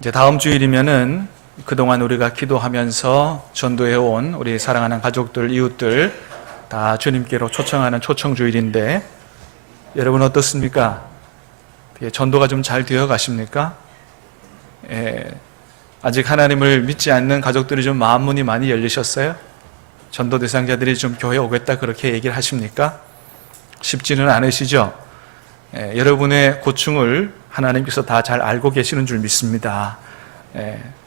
이제 다음 주일이면은 그동안 우리가 기도하면서 전도해온 우리 사랑하는 가족들, 이웃들 다 주님께로 초청하는 초청주일인데 여러분 어떻습니까? 전도가 좀 잘 되어 가십니까? 아직 하나님을 믿지 않는 가족들이 좀 마음문이 많이 열리셨어요? 전도 대상자들이 좀 교회 오겠다 그렇게 얘기를 하십니까? 쉽지는 않으시죠? 여러분의 고충을 하나님께서 다 잘 알고 계시는 줄 믿습니다.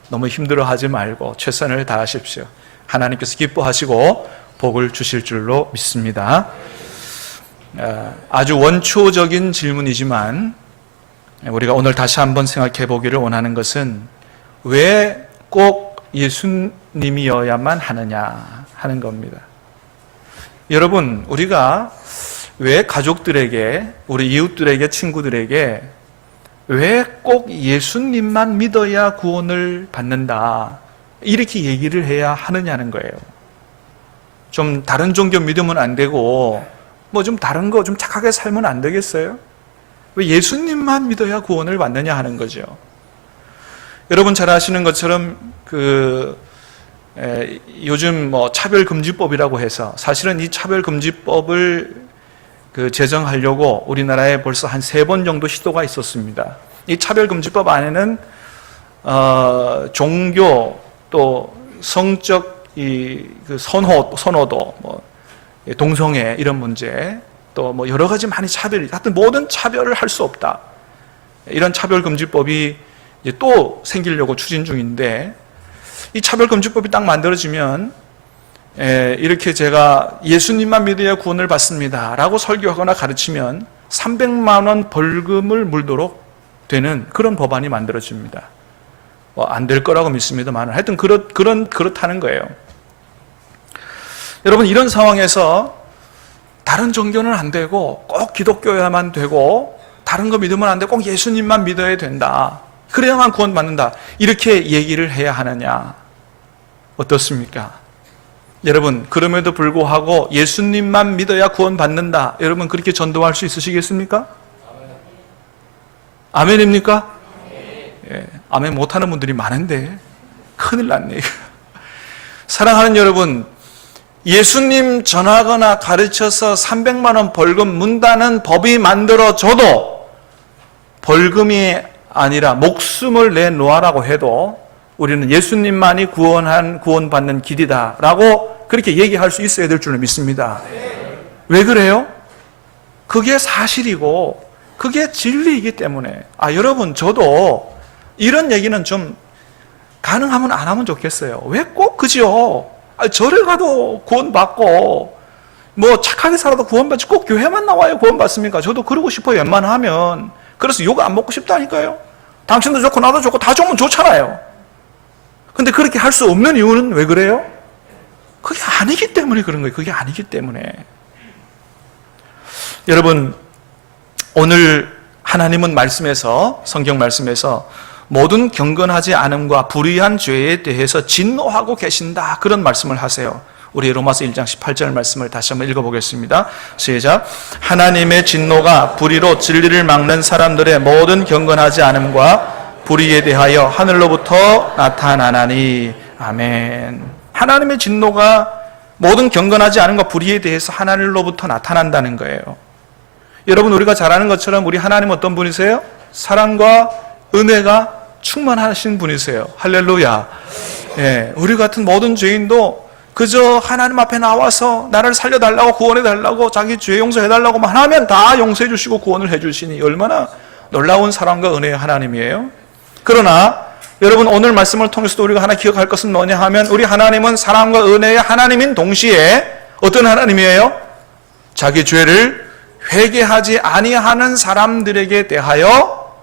너무 힘들어하지 말고 최선을 다하십시오. 하나님께서 기뻐하시고 복을 주실 줄로 믿습니다. 아주 원초적인 질문이지만 우리가 오늘 다시 한번 생각해 보기를 원하는 것은 왜 꼭 예수님이어야만 하느냐 하는 겁니다. 여러분, 우리가 왜 가족들에게, 우리 이웃들에게, 친구들에게 왜 꼭 예수님만 믿어야 구원을 받는다 이렇게 얘기를 해야 하느냐는 거예요. 좀 다른 종교 믿으면 안 되고 뭐 좀 다른 거 좀 착하게 살면 안 되겠어요? 왜 예수님만 믿어야 구원을 받느냐 하는 거죠. 여러분 잘 아시는 것처럼 요즘 뭐 차별금지법이라고 해서 사실은 이 차별금지법을 제정하려고 우리나라에 벌써 한 3번 정도 시도가 있었습니다. 이 차별금지법 안에는 종교 또 성적 선호도 뭐 동성애 이런 문제 또 뭐 여러 가지 많이 하여튼 모든 차별을 할 수 없다. 이런 차별금지법이 이제 또 생기려고 추진 중인데 이 차별금지법이 딱 만들어지면 이렇게 제가 예수님만 믿어야 구원을 받습니다 라고 설교하거나 가르치면 300만 원 벌금을 물도록 되는 그런 법안이 만들어집니다. 안 될 거라고 믿습니다만 하여튼 그렇다는 거예요. 여러분, 이런 상황에서 다른 종교는 안 되고 꼭 기독교여야만 되고 다른 거 믿으면 안 되고 꼭 예수님만 믿어야 된다, 그래야만 구원받는다, 이렇게 얘기를 해야 하느냐 어떻습니까? 여러분, 그럼에도 불구하고 예수님만 믿어야 구원받는다, 여러분 그렇게 전도할 수 있으시겠습니까? 아멘입니까? 예, 아멘 못하는 분들이 많은데 큰일 났네. 사랑하는 여러분, 예수님 전하거나 가르쳐서 300만 원 벌금 문다는 법이 만들어져도 벌금이 아니라 목숨을 내놓으라고 해도 우리는 예수님만이 구원받는 길이다라고 그렇게 얘기할 수 있어야 될 줄로 믿습니다. 왜 그래요? 그게 사실이고 그게 진리이기 때문에. 여러분, 저도 이런 얘기는 좀 가능하면 안 하면 좋겠어요. 왜 꼭 그죠? 절에 가도 구원받고 뭐 착하게 살아도 구원받지 꼭 교회만 나와야 구원받습니까? 저도 그러고 싶어요, 웬만하면. 그래서 욕 안 먹고 싶다니까요. 당신도 좋고 나도 좋고 다 좋으면 좋잖아요. 근데 그렇게 할 수 없는 이유는 왜 그래요? 그게 아니기 때문에 그런 거예요. 그게 아니기 때문에. 여러분, 오늘 하나님은 말씀에서, 성경 말씀에서 모든 경건하지 않음과 불의한 죄에 대해서 진노하고 계신다, 그런 말씀을 하세요. 우리 로마서 1장 18절 말씀을 다시 한번 읽어보겠습니다. 시작. 하나님의 진노가 불의로 진리를 막는 사람들의 모든 경건하지 않음과 불의에 대하여 하늘로부터 나타나나니. 아멘. 하나님의 진노가 모든 경건하지 않음과 불의에 대해서 하늘로부터 나타난다는 거예요. 여러분, 우리가 잘 아는 것처럼 우리 하나님 어떤 분이세요? 사랑과 은혜가 충만하신 분이세요. 할렐루야. 예, 우리 같은 모든 죄인도 그저 하나님 앞에 나와서 나를 살려달라고, 구원해달라고, 자기 죄 용서해달라고만 하면 다 용서해 주시고 구원을 해 주시니 얼마나 놀라운 사랑과 은혜의 하나님이에요. 그러나 여러분, 오늘 말씀을 통해서도 우리가 하나 기억할 것은 뭐냐 하면 우리 하나님은 사랑과 은혜의 하나님인 동시에 어떤 하나님이에요? 자기 죄를 회개하지 아니하는 사람들에게 대하여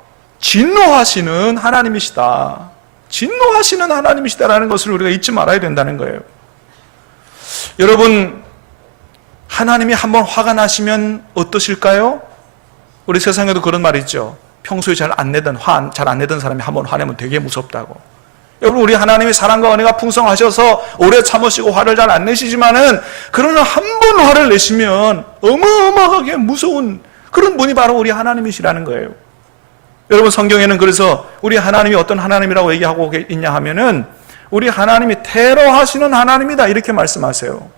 진노하시는 하나님이시다. 진노하시는 하나님이시다라는 것을 우리가 잊지 말아야 된다는 거예요. 여러분, 하나님이 한번 화가 나시면 어떠실까요? 우리 세상에도 그런 말이 있죠. 평소에 화 잘 안 내던 사람이 한번 화내면 되게 무섭다고. 여러분, 우리 하나님이 사랑과 은혜가 풍성하셔서 오래 참으시고 화를 잘 안 내시지만은 그러나 한 번 화를 내시면 어마어마하게 무서운 그런 분이 바로 우리 하나님이시라는 거예요. 여러분, 성경에는 그래서 우리 하나님이 어떤 하나님이라고 얘기하고 있냐 하면은 우리 하나님이 테러하시는 하나님이다 이렇게 말씀하세요.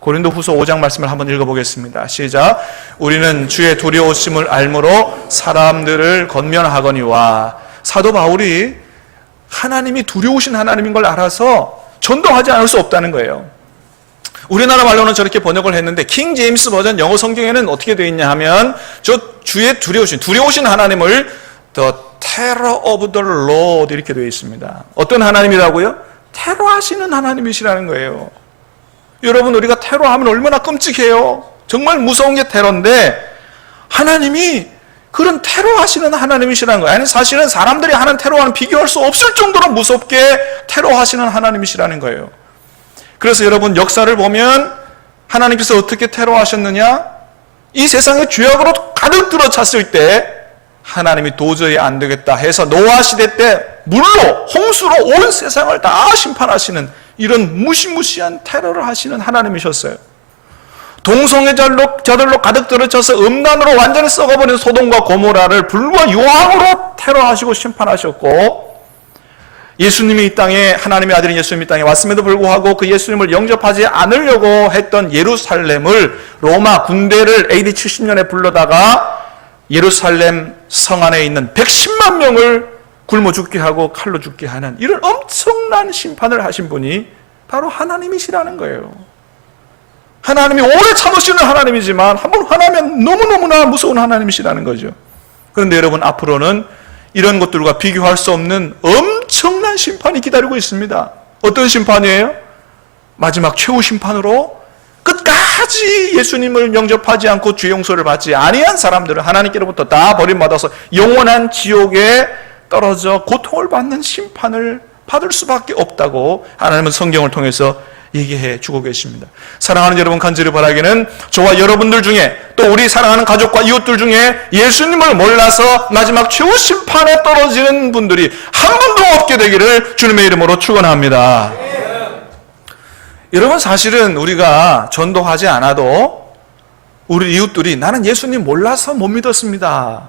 고린도후서 5장 말씀을 한번 읽어보겠습니다. 시작. 우리는 주의 두려우심을 알므로 사람들을 권면하거니와. 사도 바울이 하나님이 두려우신 하나님인 걸 알아서 전도하지 않을 수 없다는 거예요. 우리나라 말로는 저렇게 번역을 했는데 킹 제임스 버전 영어 성경에는 어떻게 되어 있냐 하면 저 주의 두려우신 하나님을 The terror of the Lord 이렇게 되어 있습니다. 어떤 하나님이라고요? 테러하시는 하나님이시라는 거예요. 여러분, 우리가 테러하면 얼마나 끔찍해요. 정말 무서운 게 테러인데 하나님이 그런 테러하시는 하나님이시라는 거예요. 아니, 사실은 사람들이 하는 테러와는 비교할 수 없을 정도로 무섭게 테러하시는 하나님이시라는 거예요. 그래서 여러분, 역사를 보면 하나님께서 어떻게 테러하셨느냐? 이 세상에 죄악으로 가득 들어찼을 때 하나님이 도저히 안 되겠다 해서 노아 시대 때 물로, 홍수로 온 세상을 다 심판하시는 이런 무시무시한 테러를 하시는 하나님이셨어요. 동성애자들로 가득 들어쳐서 음란으로 완전히 썩어버린 소돔과 고모라를 불과 유황으로 테러하시고 심판하셨고, 예수님이 이 땅에, 하나님의 아들인 예수님이 이 땅에 왔음에도 불구하고 그 예수님을 영접하지 않으려고 했던 예루살렘을 로마 군대를 AD 70년에 불러다가 예루살렘 성 안에 있는 110만 명을 굶어 죽게 하고 칼로 죽게 하는 이런 엄청난 심판을 하신 분이 바로 하나님이시라는 거예요. 하나님이 오래 참으시는 하나님이지만 한번 화나면 너무너무나 무서운 하나님이시라는 거죠. 그런데 여러분, 앞으로는 이런 것들과 비교할 수 없는 엄청난 심판이 기다리고 있습니다. 어떤 심판이에요? 마지막 최후 심판으로 끝까지 예수님을 영접하지 않고 죄 용서를 받지 아니한 사람들은 하나님께로부터 다 버림받아서 영원한 지옥에 떨어져 고통을 받는 심판을 받을 수밖에 없다고 하나님은 성경을 통해서 얘기해 주고 계십니다. 사랑하는 여러분, 간절히 바라기는 저와 여러분들 중에 또 우리 사랑하는 가족과 이웃들 중에 예수님을 몰라서 마지막 최후 심판에 떨어지는 분들이 한 분도 없게 되기를 주님의 이름으로 축원합니다. 여러분, 사실은 우리가 전도하지 않아도 우리 이웃들이 나는 예수님 몰라서 못 믿었습니다,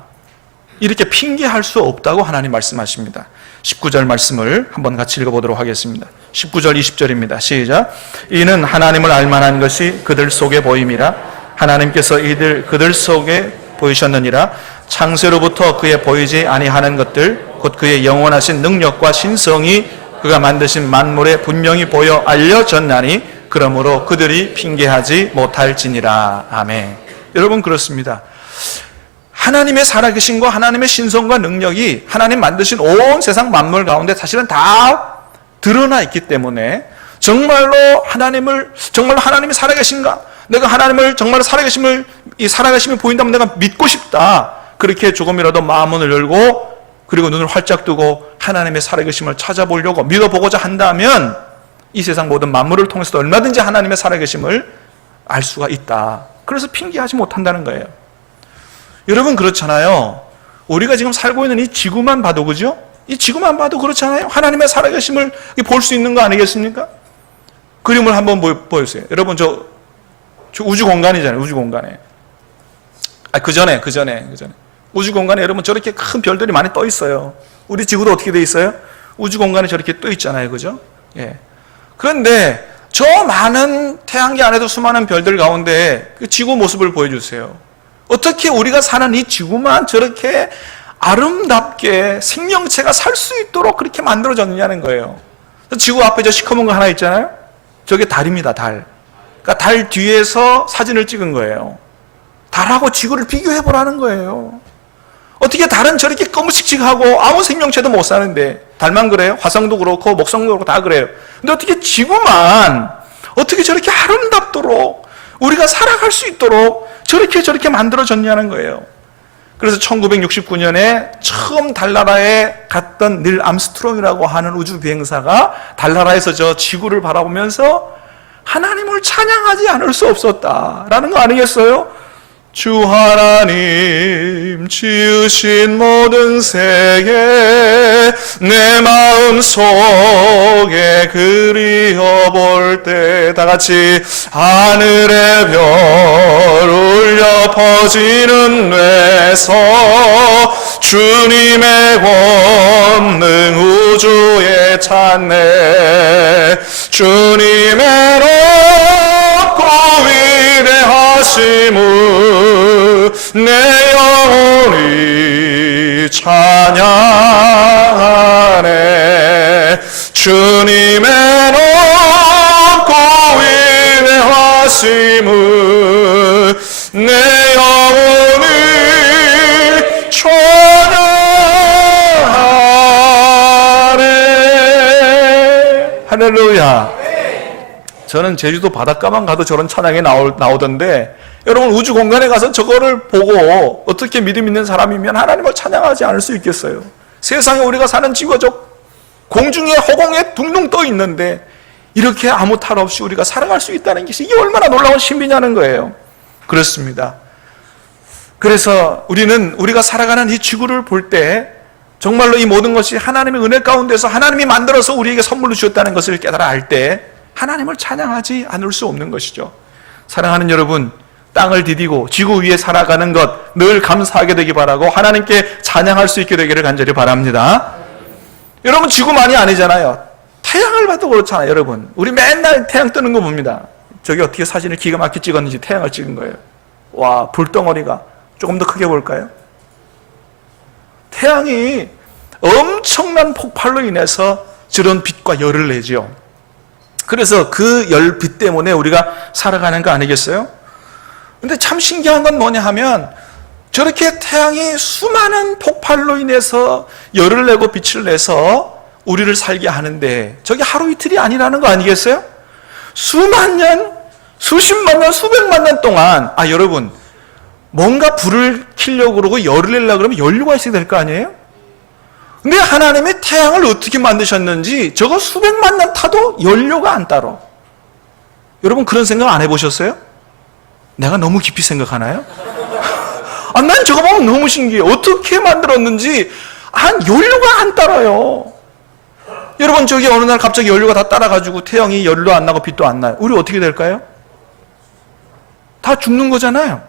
이렇게 핑계할 수 없다고 하나님 말씀하십니다. 19절 말씀을 한번 같이 읽어보도록 하겠습니다. 19절 20절입니다. 시작. 이는 하나님을 알만한 것이 그들 속에 보임이라. 하나님께서 그들 속에 보이셨느니라. 창세로부터 그의 보이지 아니하는 것들 곧 그의 영원하신 능력과 신성이 그가 만드신 만물에 분명히 보여 알려졌나니 그러므로 그들이 핑계하지 못할지니라. 아멘. 여러분, 그렇습니다. 하나님의 살아계신과 하나님의 신성과 능력이 하나님 만드신 온 세상 만물 가운데 사실은 다 드러나 있기 때문에 정말로 하나님이 살아계신가? 내가 하나님을 정말 이 살아계심이 보인다면 내가 믿고 싶다. 그렇게 조금이라도 마음을 열고 그리고 눈을 활짝 뜨고 하나님의 살아계심을 찾아보려고 믿어보고자 한다면 이 세상 모든 만물을 통해서도 얼마든지 하나님의 살아계심을 알 수가 있다. 그래서 핑계하지 못한다는 거예요. 여러분, 그렇잖아요. 우리가 지금 살고 있는 이 지구만 봐도, 그죠? 이 지구만 봐도 그렇잖아요. 하나님의 살아계심을 볼 수 있는 거 아니겠습니까? 그림을 한번 보여주세요. 여러분, 저 우주 공간이잖아요. 우주 공간에. 그 전에. 우주 공간에 여러분 저렇게 큰 별들이 많이 떠 있어요. 우리 지구도 어떻게 돼 있어요? 우주 공간에 저렇게 떠 있잖아요. 그죠? 예. 그런데 저 많은 태양계 안에도 수많은 별들 가운데 그 지구 모습을 보여주세요. 어떻게 우리가 사는 이 지구만 저렇게 아름답게 생명체가 살 수 있도록 그렇게 만들어졌느냐는 거예요. 지구 앞에 저 시커먼 거 하나 있잖아요. 저게 달입니다. 달. 그러니까 달 뒤에서 사진을 찍은 거예요. 달하고 지구를 비교해 보라는 거예요. 어떻게 달은 저렇게 검은씩씩하고 아무 생명체도 못 사는데, 달만 그래요? 화성도 그렇고 목성도 그렇고 다 그래요. 근데 어떻게 지구만 어떻게 저렇게 아름답도록 우리가 살아갈 수 있도록 저렇게 만들어졌냐는 거예요. 그래서 1969년에 처음 달나라에 갔던 닐 암스트롱이라고 하는 우주 비행사가 달나라에서 저 지구를 바라보면서 하나님을 찬양하지 않을 수 없었다라는 거 아니겠어요? 주 하나님 지으신 모든 세계 내 마음 속에 그리워볼 때 다 같이 하늘의 별 울려 퍼지는 뇌서 주님의 권능 우주에 찾네 주님의 높고 위대하심을 내 영혼이 찬양하네 주님의 높고 위대하심을 내 영혼이 찬양하네 할렐루야. 저는 제주도 바닷가만 가도 저런 찬양이 나오던데 여러분 우주 공간에 가서 저거를 보고 어떻게 믿음 있는 사람이면 하나님을 찬양하지 않을 수 있겠어요? 세상에 우리가 사는 지구가 저 공중에 허공에 둥둥 떠 있는데 이렇게 아무 탈 없이 우리가 살아갈 수 있다는 것이 이게 얼마나 놀라운 신비냐는 거예요. 그렇습니다. 그래서 우리가 살아가는 이 지구를 볼 때 정말로 이 모든 것이 하나님의 은혜 가운데서 하나님이 만들어서 우리에게 선물로 주셨다는 것을 깨달아 알 때 하나님을 찬양하지 않을 수 없는 것이죠. 사랑하는 여러분, 땅을 디디고 지구 위에 살아가는 것 늘 감사하게 되기 바라고 하나님께 찬양할 수 있게 되기를 간절히 바랍니다. 여러분 지구만이 아니잖아요. 태양을 봐도 그렇잖아요. 여러분 우리 맨날 태양 뜨는 거 봅니다. 저기 어떻게 사진을 기가 막히게 찍었는지 태양을 찍은 거예요. 와, 불덩어리가 조금 더 크게 볼까요? 태양이 엄청난 폭발로 인해서 저런 빛과 열을 내죠. 그래서 그 열빛 때문에 우리가 살아가는 거 아니겠어요? 근데 참 신기한 건 뭐냐 하면 저렇게 태양이 수많은 폭발로 인해서 열을 내고 빛을 내서 우리를 살게 하는데 저게 하루 이틀이 아니라는 거 아니겠어요? 수만 년, 수십만 년, 수백만 년 동안 여러분 뭔가 불을 켜려고 그러고 열을 내려고 그러면 연료가 있어야 될 거 아니에요? 근데 하나님이 태양을 어떻게 만드셨는지 저거 수백만 년 타도 연료가 안 따로. 여러분 그런 생각 안 해보셨어요? 내가 너무 깊이 생각하나요? 난 저거 보면 너무 신기해요. 어떻게 만들었는지 연료가 안 따라요. 여러분 저기 어느 날 갑자기 연료가 다 따라가지고 태양이 열도 안 나고 빛도 안 나요. 우리 어떻게 될까요? 다 죽는 거잖아요.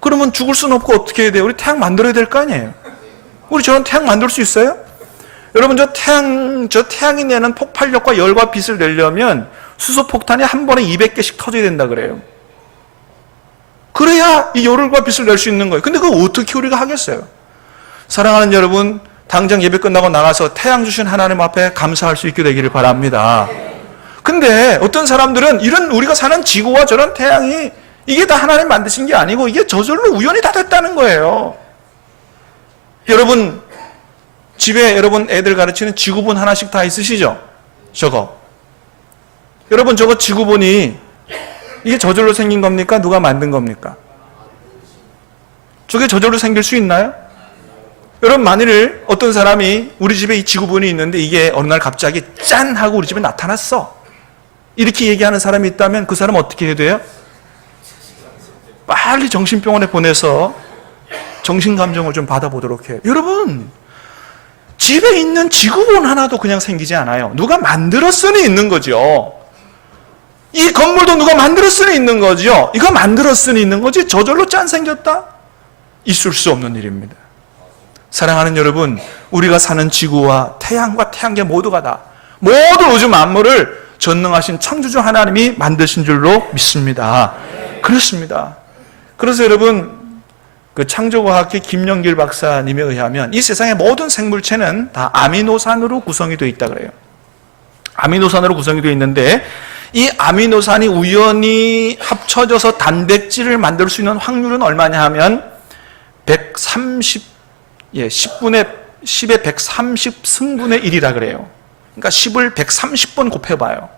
그러면 죽을 수는 없고 어떻게 해야 돼요? 우리 태양 만들어야 될 거 아니에요? 우리 저런 태양 만들 수 있어요? 여러분 저 태양이 내는 폭발력과 열과 빛을 내려면 수소폭탄이 한 번에 200개씩 터져야 된다 그래요. 그래야 이 열과 빛을 낼 수 있는 거예요. 근데 그거 어떻게 우리가 하겠어요? 사랑하는 여러분, 당장 예배 끝나고 나가서 태양 주신 하나님 앞에 감사할 수 있게 되기를 바랍니다. 근데 어떤 사람들은 이런 우리가 사는 지구와 저런 태양이 이게 다 하나님 만드신 게 아니고 이게 저절로 우연히 다 됐다는 거예요. 여러분 집에 여러분 애들 가르치는 지구본 하나씩 다 있으시죠? 저거 여러분 저거 지구본이 이게 저절로 생긴 겁니까? 누가 만든 겁니까? 저게 저절로 생길 수 있나요? 여러분 만일 어떤 사람이 우리 집에 이 지구본이 있는데 이게 어느 날 갑자기 짠 하고 우리 집에 나타났어 이렇게 얘기하는 사람이 있다면 그 사람은 어떻게 해야 돼요? 빨리 정신병원에 보내서 정신감정을 좀 받아보도록 해요. 여러분 집에 있는 지구본 하나도 그냥 생기지 않아요. 누가 만들었으니 있는 거죠. 이 건물도 누가 만들었으니 있는 거죠. 이거 만들었으니 있는 거지 저절로 짠 생겼다? 있을 수 없는 일입니다. 사랑하는 여러분, 우리가 사는 지구와 태양과 태양계 모두가 다 모두 우주 만물을 전능하신 창조주 하나님이 만드신 줄로 믿습니다. 그렇습니다. 그래서 여러분 그 창조과학계 김영길 박사님에 의하면 이 세상의 모든 생물체는 다 아미노산으로 구성이 되어 있다 그래요. 아미노산으로 구성이 되어 있는데 이 아미노산이 우연히 합쳐져서 단백질을 만들 수 있는 확률은 얼마냐 하면 10의 130승분의 1이라 그래요. 그러니까 10을 130번 곱해봐요.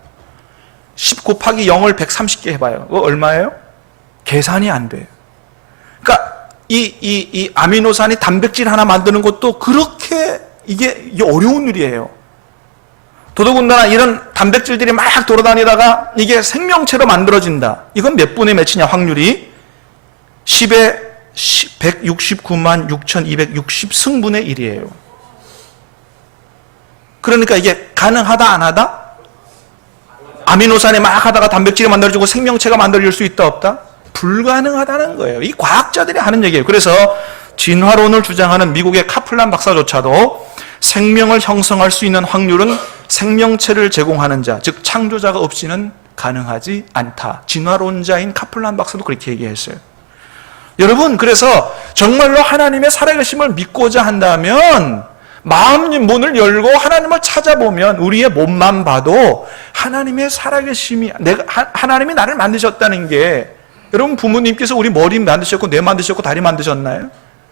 10 곱하기 0을 130개 해봐요. 그거 얼마예요? 계산이 안 돼요. 그러니까 이 아미노산이 단백질 하나 만드는 것도 그렇게 이게 어려운 일이에요. 더더군다나 이런 단백질들이 막 돌아다니다가 이게 생명체로 만들어진다. 이건 몇 분의 몇이냐 확률이? 10의 169만 6,260 승분의 1이에요. 그러니까 이게 가능하다 안 하다? 아미노산에 막 하다가 단백질이 만들어지고 생명체가 만들어질 수 있다 없다? 불가능하다는 거예요. 이 과학자들이 하는 얘기예요. 그래서 진화론을 주장하는 미국의 카플란 박사조차도 생명을 형성할 수 있는 확률은 생명체를 제공하는 자, 즉 창조자가 없이는 가능하지 않다. 진화론자인 카플란 박사도 그렇게 얘기했어요. 여러분, 그래서 정말로 하나님의 살아계심을 믿고자 한다면 마음 문을 열고 하나님을 찾아보면 우리의 몸만 봐도 하나님의 살아계심이, 하나님이 나를 만드셨다는 게, 여러분 부모님께서 우리 머리 만드셨고 뇌 만드셨고 다리 만드셨나요?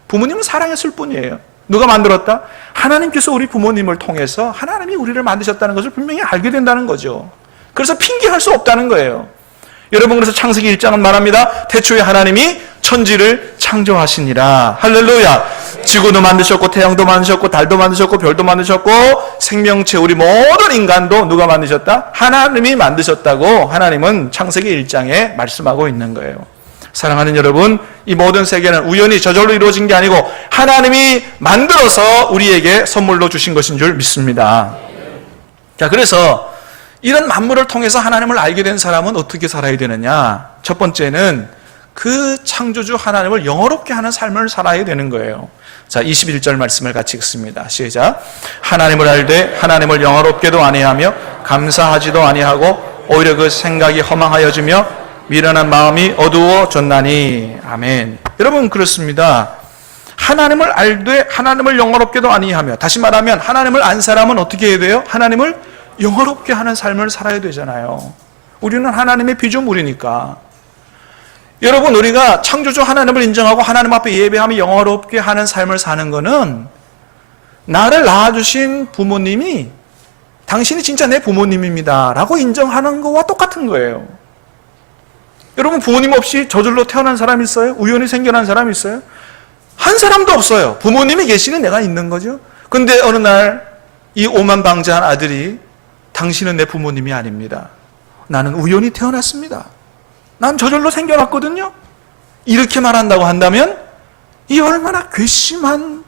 부모님은 사랑했을 뿐이에요. 누가 만들었다? 하나님께서 우리 부모님을 통해서 하나님이 우리를 만드셨다는 것을 분명히 알게 된다는 거죠. 그래서 핑계할 수 없다는 거예요. 여러분, 그래서 창세기 1장은 말합니다. 태초에 하나님이 천지를 창조하시니라. 할렐루야. 지구도 만드셨고 태양도 만드셨고 달도 만드셨고 별도 만드셨고 생명체 우리 모든 인간도 누가 만드셨다? 하나님이 만드셨다고 하나님은 창세기 1장에 말씀하고 있는 거예요. 사랑하는 여러분, 이 모든 세계는 우연히 저절로 이루어진 게 아니고 하나님이 만들어서 우리에게 선물로 주신 것인 줄 믿습니다. 자, 그래서 이런 만물을 통해서 하나님을 알게 된 사람은 어떻게 살아야 되느냐? 첫 번째는 그 창조주 하나님을 영어롭게 하는 삶을 살아야 되는 거예요. 자, 21절 말씀을 같이 읽습니다. 시작. 하나님을 알되 하나님을 영어롭게도 아니하며 감사하지도 아니하고 오히려 그 생각이 허망하여지며 미련한 마음이 어두워졌나니. 아멘. 여러분, 그렇습니다. 하나님을 알되 하나님을 영어롭게도 아니하며, 다시 말하면 하나님을 안 사람은 어떻게 해야 돼요? 하나님을 영어롭게 하는 삶을 살아야 되잖아요. 우리는 하나님의 피조물이니까. 여러분, 우리가 창조주 하나님을 인정하고 하나님 앞에 예배하며 영어롭게 하는 삶을 사는 거는 나를 낳아주신 부모님이 당신이 진짜 내 부모님입니다 라고 인정하는 거와 똑같은 거예요. 여러분, 부모님 없이 저절로 태어난 사람 있어요? 우연히 생겨난 사람 있어요? 한 사람도 없어요. 부모님이 계시는 내가 있는 거죠. 근데 어느 날 이 오만방자한 아들이 당신은 내 부모님이 아닙니다. 나는 우연히 태어났습니다. 난 저절로 생겨났거든요. 이렇게 말한다고 한다면 이 얼마나 괘씸한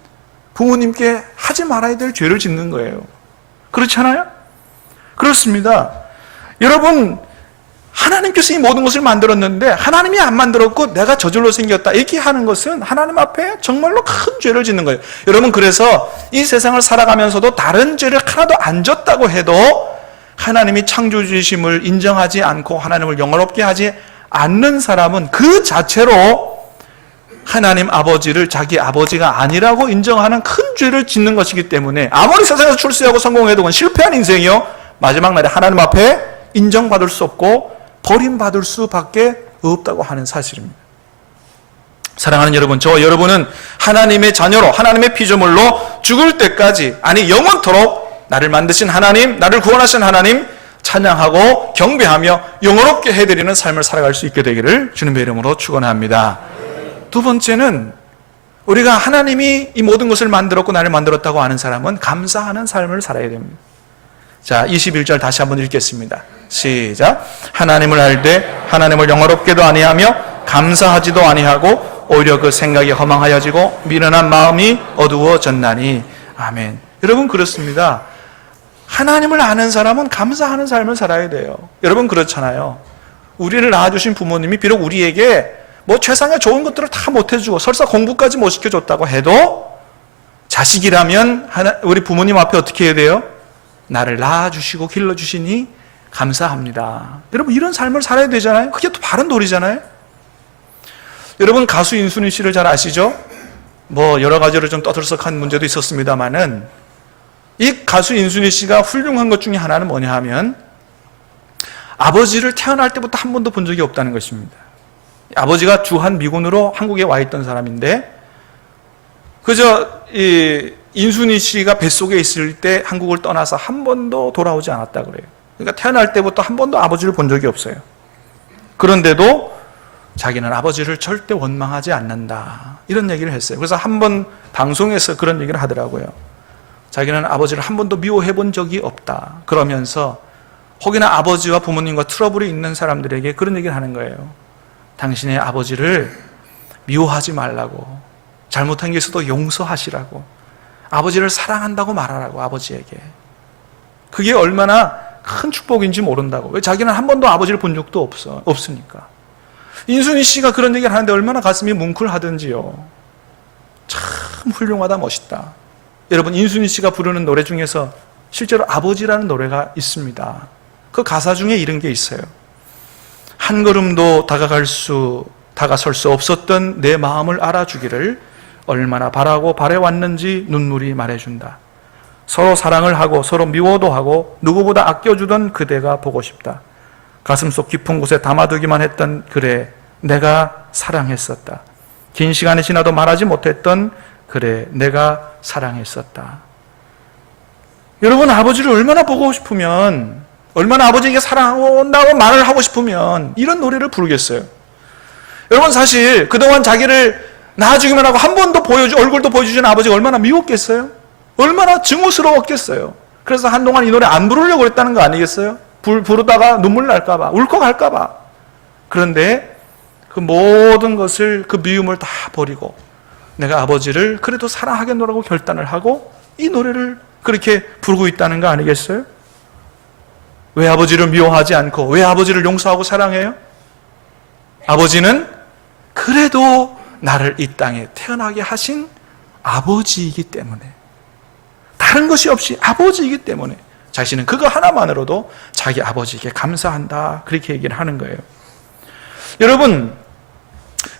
부모님께 하지 말아야 될 죄를 짓는 거예요. 그렇잖아요? 그렇습니다. 여러분, 하나님께서 이 모든 것을 만들었는데 하나님이 안 만들었고 내가 저절로 생겼다 이렇게 하는 것은 하나님 앞에 정말로 큰 죄를 짓는 거예요. 여러분, 그래서 이 세상을 살아가면서도 다른 죄를 하나도 안 졌다고 해도 하나님이 창조주심을 인정하지 않고 하나님을 영어롭게 하지 않는 사람은 그 자체로 하나님 아버지를 자기 아버지가 아니라고 인정하는 큰 죄를 짓는 것이기 때문에 아무리 세상에서 출세하고 성공해도 그건 실패한 인생이요, 마지막 날에 하나님 앞에 인정받을 수 없고 버림받을 수밖에 없다고 하는 사실입니다. 사랑하는 여러분, 저와 여러분은 하나님의 자녀로 하나님의 피조물로 죽을 때까지, 아니 영원토록 나를 만드신 하나님, 나를 구원하신 하나님 찬양하고 경배하며 영어롭게 해드리는 삶을 살아갈 수 있게 되기를 주님의 이름으로 축원합니다. 두 번째는 우리가 하나님이 이 모든 것을 만들었고 나를 만들었다고 아는 사람은 감사하는 삶을 살아야 됩니다. 자, 21절 다시 한번 읽겠습니다. 시작. 하나님을 알되 하나님을 영어롭게도 아니하며 감사하지도 아니하고 오히려 그 생각이 허망하여지고 미련한 마음이 어두워졌나니. 아멘. 여러분, 그렇습니다. 하나님을 아는 사람은 감사하는 삶을 살아야 돼요. 여러분, 그렇잖아요. 우리를 낳아주신 부모님이 비록 우리에게 뭐 최상의 좋은 것들을 다 못해주고 설사 공부까지 못 시켜줬다고 해도 자식이라면 우리 부모님 앞에 어떻게 해야 돼요? 나를 낳아주시고 길러주시니 감사합니다. 여러분, 이런 삶을 살아야 되잖아요. 그게 또 바른 도리잖아요. 여러분, 가수 인순이 씨를 잘 아시죠? 뭐 여러 가지로 좀 떠들썩한 문제도 있었습니다만은 이 가수 인순이 씨가 훌륭한 것 중에 하나는 뭐냐 하면 아버지를 태어날 때부터 한 번도 본 적이 없다는 것입니다. 아버지가 주한 미군으로 한국에 와 있던 사람인데 그저 이 인순이 씨가 뱃속에 있을 때 한국을 떠나서 한 번도 돌아오지 않았다 그래요. 그러니까 태어날 때부터 한 번도 아버지를 본 적이 없어요. 그런데도 자기는 아버지를 절대 원망하지 않는다, 이런 얘기를 했어요. 그래서 한 번 방송에서 그런 얘기를 하더라고요. 자기는 아버지를 한 번도 미워해 본 적이 없다. 그러면서 혹여나 아버지와 부모님과 트러블이 있는 사람들에게 그런 얘기를 하는 거예요. 당신의 아버지를 미워하지 말라고, 잘못한 게 있어도 용서하시라고, 아버지를 사랑한다고 말하라고, 아버지에게. 그게 얼마나 큰 축복인지 모른다고. 왜? 자기는 한 번도 아버지를 본 적도 없으니까. 인순이 씨가 그런 얘기를 하는데 얼마나 가슴이 뭉클하든지요. 참 훌륭하다, 멋있다. 여러분, 인순이 씨가 부르는 노래 중에서 실제로 아버지라는 노래가 있습니다. 그 가사 중에 이런 게 있어요. 한 걸음도 다가설 수 없었던 내 마음을 알아주기를 얼마나 바라고 바래왔는지 눈물이 말해준다. 서로 사랑을 하고 서로 미워도 하고 누구보다 아껴주던 그대가 보고 싶다. 가슴속 깊은 곳에 담아두기만 했던 그래, 내가 사랑했었다. 긴 시간이 지나도 말하지 못했던 그래, 내가 사랑했었다. 여러분, 아버지를 얼마나 보고 싶으면, 얼마나 아버지에게 사랑한다고 말을 하고 싶으면 이런 노래를 부르겠어요. 여러분, 사실 그동안 자기를 낳아주기만 하고 한 번도 얼굴도 보여주지는 아버지가 얼마나 미웠겠어요? 얼마나 증오스러웠겠어요? 그래서 한동안 이 노래 안 부르려고 했다는 거 아니겠어요? 부르다가 눈물 날까봐, 울컥할까봐. 그런데 그 모든 것을, 그 미움을 다 버리고 내가 아버지를 그래도 사랑하겠노라고 결단을 하고 이 노래를 그렇게 부르고 있다는 거 아니겠어요? 왜 아버지를 미워하지 않고 왜 아버지를 용서하고 사랑해요? 아버지는 그래도 나를 이 땅에 태어나게 하신 아버지이기 때문에, 다른 것이 없이 아버지이기 때문에 자신은 그거 하나만으로도 자기 아버지에게 감사한다, 그렇게 얘기를 하는 거예요. 여러분,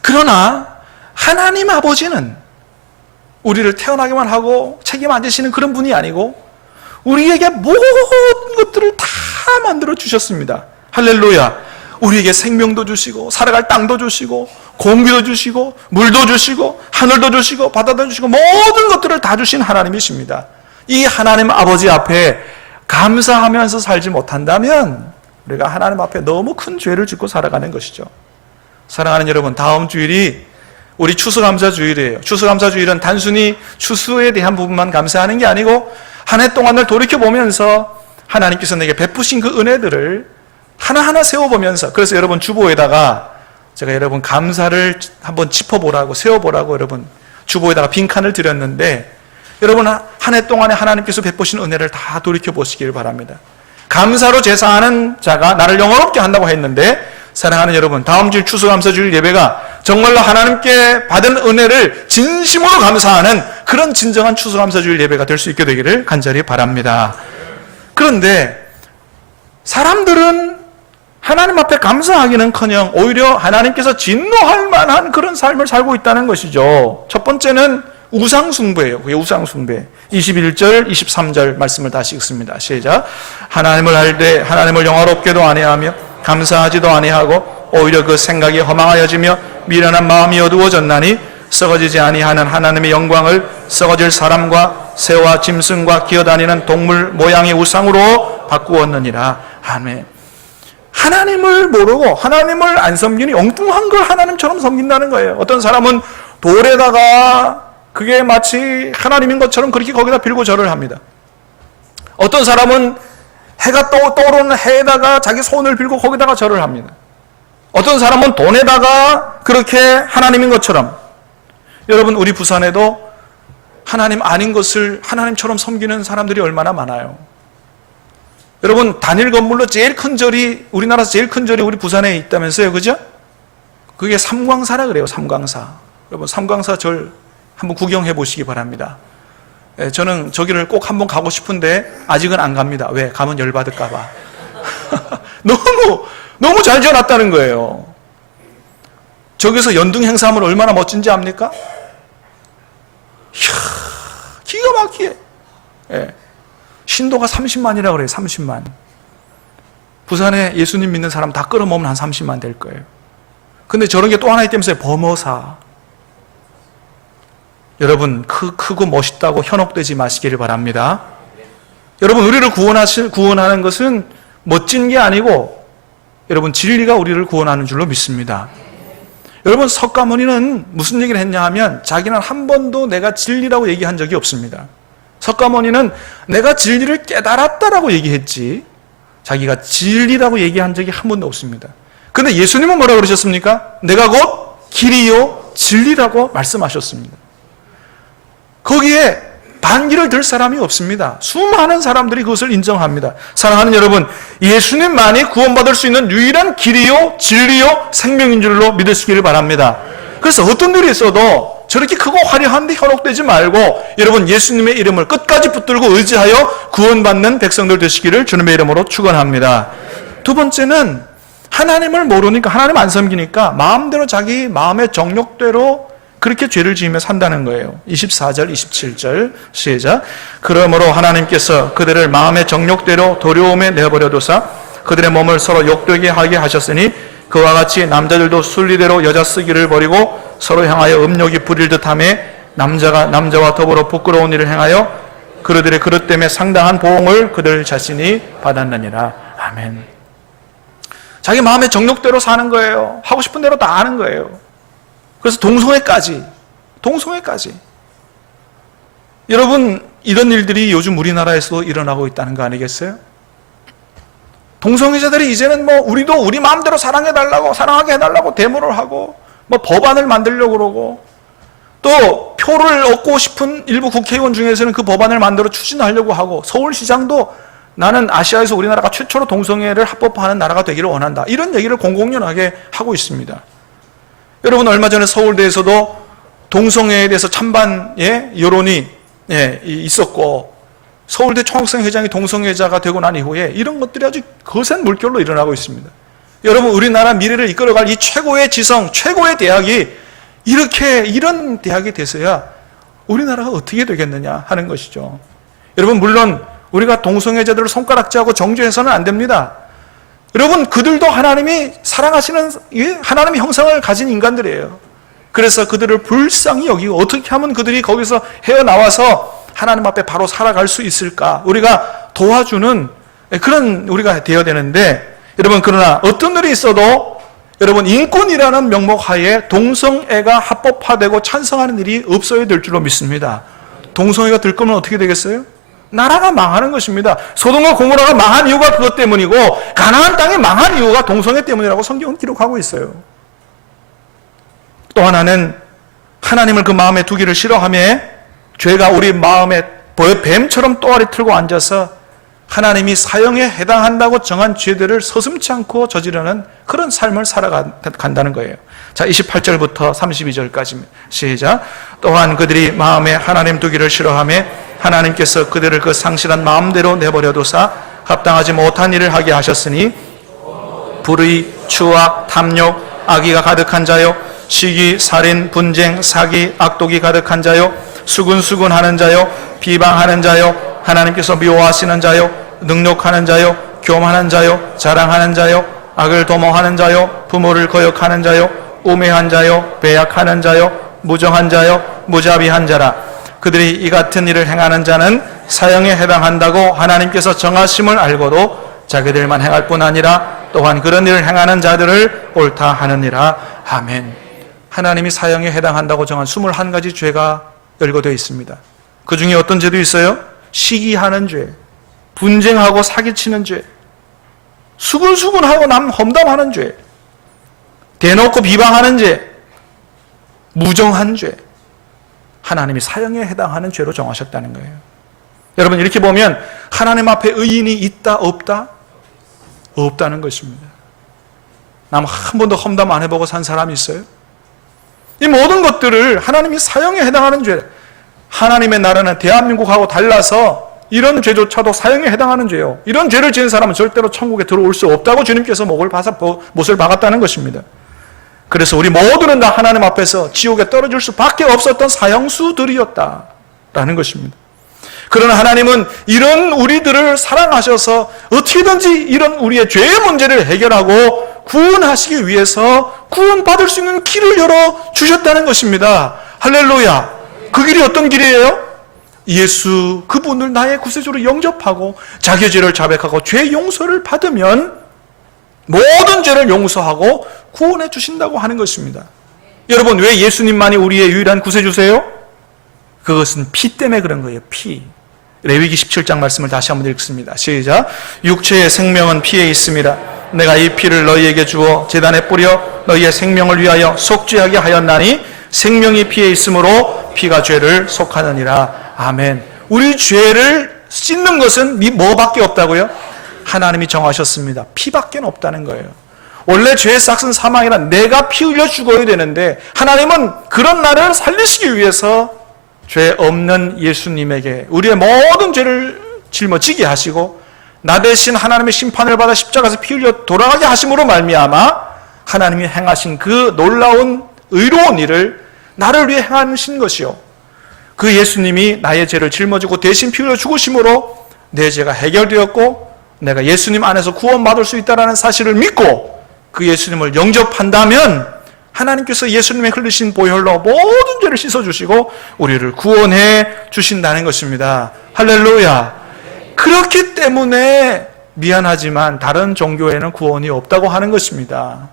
그러나 하나님 아버지는 우리를 태어나게만 하고 책임 안 지시는 그런 분이 아니고 우리에게 모든 것들을 다 만들어 주셨습니다. 할렐루야. 우리에게 생명도 주시고 살아갈 땅도 주시고 공기도 주시고 물도 주시고 하늘도 주시고 바다도 주시고 모든 것들을 다 주신 하나님이십니다. 이 하나님 아버지 앞에 감사하면서 살지 못한다면 우리가 하나님 앞에 너무 큰 죄를 짓고 살아가는 것이죠. 사랑하는 여러분, 다음 주일이 우리 추수감사주일이에요. 추수감사주일은 단순히 추수에 대한 부분만 감사하는 게 아니고 한 해 동안을 돌이켜보면서 하나님께서 내게 베푸신 그 은혜들을 하나하나 세워보면서, 그래서 여러분 주보에다가 제가 여러분 감사를 한번 짚어보라고, 세워보라고 여러분 주보에다가 빈칸을 드렸는데, 여러분 한 해 동안에 하나님께서 베푸신 은혜를 다 돌이켜보시길 바랍니다. 감사로 제사하는 자가 나를 영화롭게 한다고 했는데, 사랑하는 여러분, 다음 주일 추수감사주일 예배가 정말로 하나님께 받은 은혜를 진심으로 감사하는 그런 진정한 추수감사주일 예배가 될 수 있게 되기를 간절히 바랍니다. 그런데 사람들은 하나님 앞에 감사하기는커녕 오히려 하나님께서 진노할 만한 그런 삶을 살고 있다는 것이죠. 첫 번째는 우상숭배예요. 그게 우상숭배. 21절, 23절 말씀을 다시 읽습니다. 시작. 하나님을 알되 하나님을 영화롭게도 아니하며 감사하지도 아니하고 오히려 그 생각이 허망하여지며 미련한 마음이 어두워졌나니 썩어지지 아니하는 하나님의 영광을 썩어질 사람과 새와 짐승과 기어다니는 동물 모양의 우상으로 바꾸었느니라. 아멘. 하나님을 모르고 하나님을 안 섬기니 엉뚱한 걸 하나님처럼 섬긴다는 거예요. 어떤 사람은 돌에다가 그게 마치 하나님인 것처럼 그렇게 거기다 빌고 절을 합니다. 어떤 사람은 해가 떠오르는 해에다가 자기 손을 빌고 거기다가 절을 합니다. 어떤 사람은 돈에다가 그렇게 하나님인 것처럼. 여러분, 우리 부산에도 하나님 아닌 것을 하나님처럼 섬기는 사람들이 얼마나 많아요. 여러분, 단일 건물로 제일 큰 절이, 우리나라에서 제일 큰 절이 우리 부산에 있다면서요, 그죠? 그게 삼광사라 그래요, 삼광사. 여러분, 삼광사 절 한번 구경해 보시기 바랍니다. 저는 저기를 꼭 한번 가고 싶은데 아직은 안 갑니다. 왜? 가면 열받을까 봐. 너무 잘 지어놨다는 거예요. 저기서 연등 행사하면 얼마나 멋진지 압니까? 이야, 기가 막히게. 예. 신도가 30만이라고 그래요. 30만. 부산에 예수님 믿는 사람 다 끌어모으면 한 30만 될 거예요. 근데 저런 게 또 하나 있다면서요. 범어사. 여러분, 크고 멋있다고 현혹되지 마시기를 바랍니다. 여러분, 우리를 구원하는 것은 멋진 게 아니고 여러분, 진리가 우리를 구원하는 줄로 믿습니다. 여러분, 석가모니는 무슨 얘기를 했냐 하면 자기는 한 번도 내가 진리라고 얘기한 적이 없습니다. 석가모니는 내가 진리를 깨달았다라고 얘기했지 자기가 진리라고 얘기한 적이 한 번도 없습니다. 근데 예수님은 뭐라고 그러셨습니까? 내가 곧 길이요 진리라고 말씀하셨습니다. 거기에 반기를 들 사람이 없습니다. 수많은 사람들이 그것을 인정합니다. 사랑하는 여러분, 예수님만이 구원받을 수 있는 유일한 길이요, 진리요, 생명인 줄로 믿으시기를 바랍니다. 그래서 어떤 일이 있어도 저렇게 크고 화려한 데 현혹되지 말고 여러분 예수님의 이름을 끝까지 붙들고 의지하여 구원받는 백성들 되시기를 주님의 이름으로 축원합니다. 두 번째는 하나님을 모르니까, 하나님 안 섬기니까 마음대로 자기 마음의 정욕대로 그렇게 죄를 지으며 산다는 거예요. 24절, 27절 시작. 그러므로 하나님께서 그들을 마음의 정욕대로 도려움에 내버려두사 그들의 몸을 서로 욕되게 하게 하셨으니 그와 같이 남자들도 순리대로 여자 쓰기를 버리고 서로 향하여 음욕이 부릴 듯하며 남자가 남자와 더불어 부끄러운 일을 행하여 그들의 그릇 때문에 상당한 보응을 그들 자신이 받았느니라. 아멘. 자기 마음의 정욕대로 사는 거예요. 하고 싶은 대로 다 하는 거예요. 그래서 동성애까지. 여러분, 이런 일들이 요즘 우리나라에서도 일어나고 있다는 거 아니겠어요? 동성애자들이 이제는 우리도 우리 마음대로 사랑해달라고, 사랑하게 해달라고 데모를 하고, 법안을 만들려고 그러고, 또 표를 얻고 싶은 일부 국회의원 중에서는 그 법안을 만들어 추진하려고 하고, 서울시장도 나는 아시아에서 우리나라가 최초로 동성애를 합법화하는 나라가 되기를 원한다. 이런 얘기를 공공연하게 하고 있습니다. 여러분, 얼마 전에 서울대에서도 동성애에 대해서 찬반 여론이 있었고, 서울대 총학생회장이 동성애자가 되고 난 이후에 이런 것들이 아주 거센 물결로 일어나고 있습니다. 여러분, 우리나라 미래를 이끌어갈 이 최고의 지성, 최고의 대학이 이런 대학이 돼서야 우리나라가 어떻게 되겠느냐 하는 것이죠. 여러분, 물론 우리가 동성애자들을 손가락질하고 정죄해서는 안 됩니다. 여러분, 그들도 하나님이 사랑하시는 하나님의 형상을 가진 인간들이에요. 그래서 그들을 불쌍히 여기고 어떻게 하면 그들이 거기서 헤어나와서 하나님 앞에 바로 살아갈 수 있을까? 우리가 도와주는 그런 우리가 되어야 되는데, 여러분, 그러나 어떤 일이 있어도 여러분 인권이라는 명목 하에 동성애가 합법화되고 찬성하는 일이 없어야 될 줄로 믿습니다. 동성애가 될 거면 어떻게 되겠어요? 나라가 망하는 것입니다. 소돔과 고모라가 망한 이유가 그것 때문이고 가나안 땅이 망한 이유가 동성애 때문이라고 성경은 기록하고 있어요. 또 하나는 하나님을 그 마음에 두기를 싫어하며 죄가 우리 마음에 뱀처럼 또아리 틀고 앉아서 하나님이 사형에 해당한다고 정한 죄들을 서슴지 않고 저지르는 그런 삶을 살아간다는 거예요. 자, 28절부터 32절까지 시작. 또한 그들이 마음에 하나님 두기를 싫어하며 하나님께서 그들을 그 상실한 마음대로 내버려두사 합당하지 못한 일을 하게 하셨으니 불의, 추악, 탐욕, 악의가 가득한 자요, 시기, 살인, 분쟁, 사기, 악독이 가득한 자요, 수군수군하는 자요, 비방하는 자요, 하나님께서 미워하시는 자요, 능욕하는 자요, 교만한 자요, 자랑하는 자요, 악을 도모하는 자요, 부모를 거역하는 자요, 우매한 자요, 배약하는 자요, 무정한 자요, 무자비한 자라. 그들이 이 같은 일을 행하는 자는 사형에 해당한다고 하나님께서 정하심을 알고도 자기들만 행할 뿐 아니라 또한 그런 일을 행하는 자들을 옳다 하느니라. 아멘. 하나님이 사형에 해당한다고 정한 21가지 죄가 열거되어 있습니다. 그 중에 어떤 죄도 있어요? 시기하는 죄, 분쟁하고 사기치는 죄, 수군수군하고 남 험담하는 죄, 대놓고 비방하는 죄, 무정한 죄, 하나님이 사형에 해당하는 죄로 정하셨다는 거예요. 여러분, 이렇게 보면 하나님 앞에 의인이 있다 없다? 없다는 것입니다. 남 한 번도 험담 안 해보고 산 사람이 있어요? 이 모든 것들을 하나님이 사형에 해당하는 죄, 하나님의 나라는 대한민국하고 달라서 이런 죄조차도 사형에 해당하는 죄요. 이런 죄를 지은 사람은 절대로 천국에 들어올 수 못다고 주님께서 못을 박았다는 것입니다. 그래서 우리 모두는 다 하나님 앞에서 지옥에 떨어질 수밖에 없었던 사형수들이었다라는 것입니다. 그러나 하나님은 이런 우리들을 사랑하셔서 어떻게든지 이런 우리의 죄의 문제를 해결하고 구원하시기 위해서 구원받을 수 있는 길을 열어주셨다는 것입니다. 할렐루야. 그 길이 어떤 길이에요? 예수 그분을 나의 구세주로 영접하고 자기 죄를 자백하고 죄 용서를 받으면 모든 죄를 용서하고 구원해 주신다고 하는 것입니다. 여러분, 왜 예수님만이 우리의 유일한 구세주세요? 그것은 피 때문에 그런 거예요. 피. 레위기 17장 말씀을 다시 한번 읽습니다. 시작. 육체의 생명은 피에 있습니다. 내가 이 피를 너희에게 주어 제단에 뿌려 너희의 생명을 위하여 속죄하게 하였나니 생명이 피에 있으므로 피가 죄를 속하느니라. 아멘. 우리 죄를 씻는 것은 뭐밖에 없다고요? 하나님이 정하셨습니다. 피밖에 없다는 거예요. 원래 죄의 싹은 사망이라 내가 피 흘려 죽어야 되는데 하나님은 그런 나를 살리시기 위해서 죄 없는 예수님에게 우리의 모든 죄를 짊어지게 하시고 나 대신 하나님의 심판을 받아 십자가에서 피 흘려 돌아가게 하심으로 말미암아 하나님이 행하신 그 놀라운 의로운 일을 나를 위해 행하신 것이요, 그 예수님이 나의 죄를 짊어지고 대신 피 흘려 죽으심으로 내 죄가 해결되었고 내가 예수님 안에서 구원받을 수 있다는 사실을 믿고 그 예수님을 영접한다면 하나님께서 예수님의 흘리신 보혈로 모든 죄를 씻어주시고 우리를 구원해 주신다는 것입니다. 할렐루야. 그렇기 때문에 미안하지만 다른 종교에는 구원이 없다고 하는 것입니다.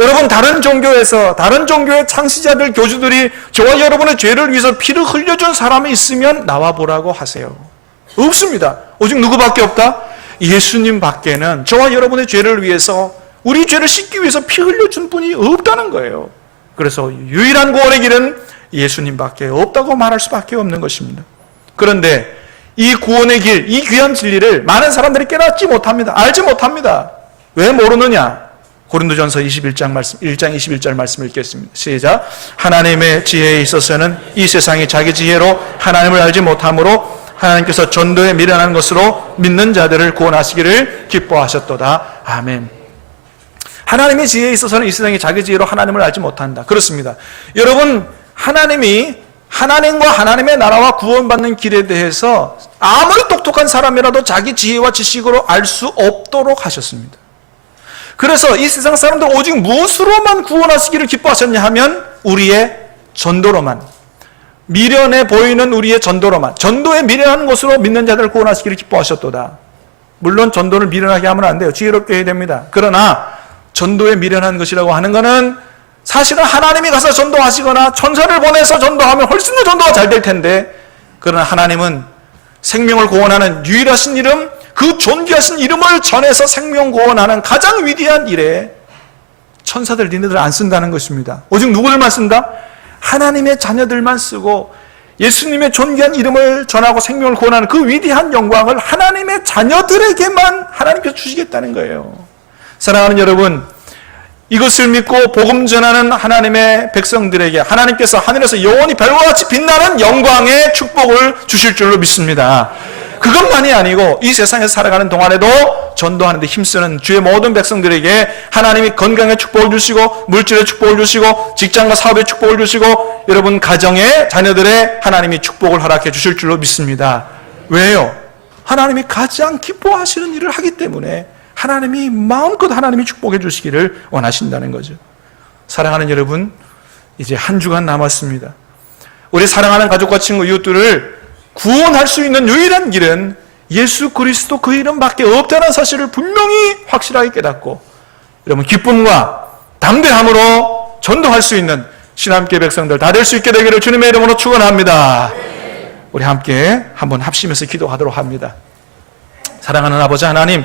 여러분, 다른 종교에서 다른 종교의 창시자들, 교주들이 저와 여러분의 죄를 위해서 피를 흘려준 사람이 있으면 나와보라고 하세요. 없습니다. 오직 누구밖에 없다? 예수님 밖에는 저와 여러분의 죄를 위해서, 우리 죄를 씻기 위해서 피 흘려준 분이 없다는 거예요. 그래서 유일한 구원의 길은 예수님밖에 없다고 말할 수밖에 없는 것입니다. 그런데 이 구원의 길, 이 귀한 진리를 많은 사람들이 깨닫지 못합니다. 알지 못합니다. 왜 모르느냐? 고린도전서 1장 21절 말씀 읽겠습니다. 시작. 하나님의 지혜에 있어서는 이 세상이 자기 지혜로 하나님을 알지 못하므로 하나님께서 전도에 미련한 것으로 믿는 자들을 구원하시기를 기뻐하셨도다. 아멘. 하나님의 지혜에 있어서는 이 세상이 자기 지혜로 하나님을 알지 못한다. 그렇습니다. 여러분, 하나님이 하나님과 하나님의 나라와 구원받는 길에 대해서 아무리 똑똑한 사람이라도 자기 지혜와 지식으로 알 수 없도록 하셨습니다. 그래서 이 세상 사람들 오직 무엇으로만 구원하시기를 기뻐하셨냐 하면 우리의 전도로만, 미련해 보이는 우리의 전도로만, 전도에 미련한 것으로 믿는 자들을 구원하시기를 기뻐하셨도다. 물론 전도를 미련하게 하면 안 돼요. 지혜롭게 해야 됩니다. 그러나 전도에 미련한 것이라고 하는 것은 사실은 하나님이 가서 전도하시거나 천사를 보내서 전도하면 훨씬 더 전도가 잘 될 텐데, 그러나 하나님은 생명을 구원하는 유일하신 이름, 그 존귀하신 이름을 전해서 생명 구원하는 가장 위대한 일에 천사들, 니네들 안 쓴다는 것입니다. 오직 누구들만 쓴다? 하나님의 자녀들만 쓰고 예수님의 존귀한 이름을 전하고 생명을 구원하는 그 위대한 영광을 하나님의 자녀들에게만 하나님께서 주시겠다는 거예요. 사랑하는 여러분, 이것을 믿고 복음 전하는 하나님의 백성들에게 하나님께서 하늘에서 영원히 별과 같이 빛나는 영광의 축복을 주실 줄로 믿습니다. 그것만이 아니고 이 세상에서 살아가는 동안에도 전도하는 데 힘쓰는 주의 모든 백성들에게 하나님이 건강의 축복을 주시고 물질의 축복을 주시고 직장과 사업의 축복을 주시고 여러분 가정의 자녀들의 하나님이 축복을 허락해 주실 줄로 믿습니다. 왜요? 하나님이 가장 기뻐하시는 일을 하기 때문에 하나님이 마음껏 하나님이 축복해 주시기를 원하신다는 거죠. 사랑하는 여러분, 이제 한 주간 남았습니다. 우리 사랑하는 가족과 친구, 이웃들을 구원할 수 있는 유일한 길은 예수 그리스도 그 이름밖에 없다는 사실을 분명히 확실하게 깨닫고 여러분 기쁨과 담대함으로 전도할 수 있는 신함교회 백성들 다 될 수 있게 되기를 주님의 이름으로 축원합니다. 우리 함께 한번 합심해서 기도하도록 합니다. 사랑하는 아버지 하나님,